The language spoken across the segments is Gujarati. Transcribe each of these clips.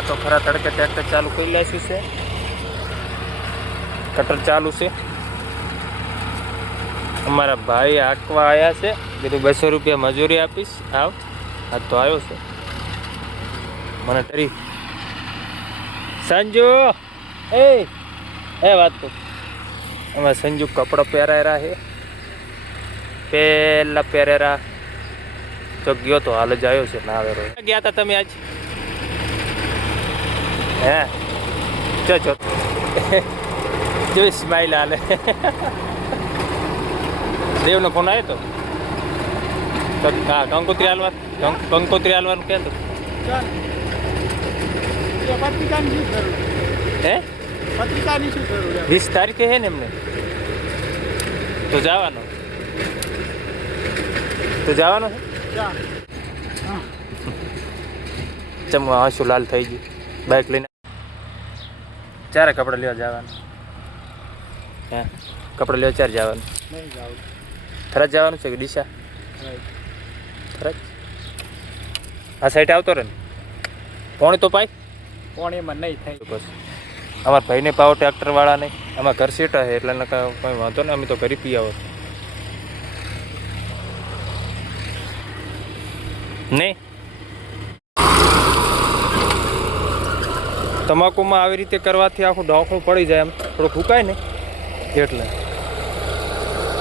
આ તો ખરા તડકે ટ્રેક્ટર ચાલુ કરી લાવ્યું છે, કટર ચાલુ છે. અમારા ભાઈ હાંકવા આવ્યા છે, કીધું 200 રૂપિયા મજૂરી આપીશ. આવ આ તો આવ્યો છે મને તરી. સંજુ એ વાત તો એમાં સંજુ કપડા પહેરાયેલા છે, પહેલા પહેરેરા તો ગયો તો હાલ જ આવ્યો છે. ના આવે ગયા હતા તમે આજ? હે જો જો સ્માઈલ હાલે. દેવનો ફોન આવ્યો તો હા કંકોત્રી હાલવાનું કહેતો. હે 20 તારીખે હે ને એમને તો જવાનો છે ચમ આંસુ લાલ થઈ ગયું. બાઇક લઈને ચારે કપડાં લેવા જવાનું. હે કપડાં લેવા ચાર જવાનું? થરાજ જવાનું છે કે ડીસા? થરાજ આ સાઈડ આવતો રહે ને પોણી તો પાય પોણીમાં નહીં થાય. બસ અમારા ભાઈને પાવો ટ્રેક્ટરવાળા નહીં, આમાં ઘર સીટા છે એટલે કંઈ વાંધો નહીં, અમે તો કરી પી આવો નહીં. તમાકુમાં આવી રીતે કરવાથી આખું ઢોકળું પડી જાય, એમ થોડું ફૂંકાય ને એટલે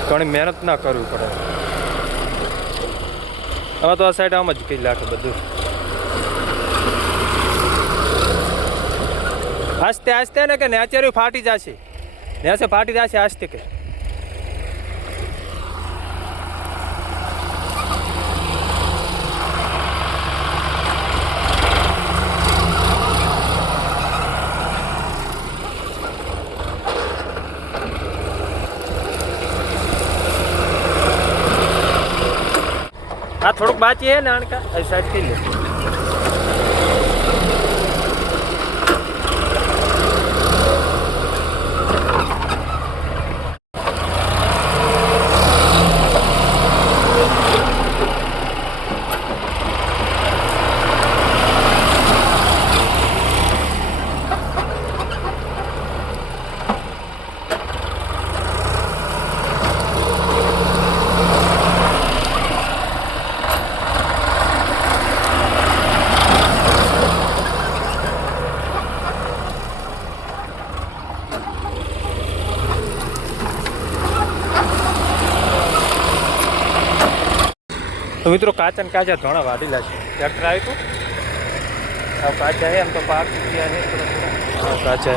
ઘણી મહેનત ના કરવી પડે. હવે તો આ સાઈડ આમ જ કહી લાગે બધું. આસ્તે આસ્તે ને કે નેચર ફાટી જશે, નેચે ફાટી જશે આસ્તે કે. આ થોડુંક બાકી હે ને આણકા આ સાઈડ થી લે. તો મિત્રો કાચા ને કાચા ઘણા વાઢેલા છે. ટ્રેક્ટર આવ્યું હતું કાચા છે, એમ તો પાક ગયા છે કાચા છે.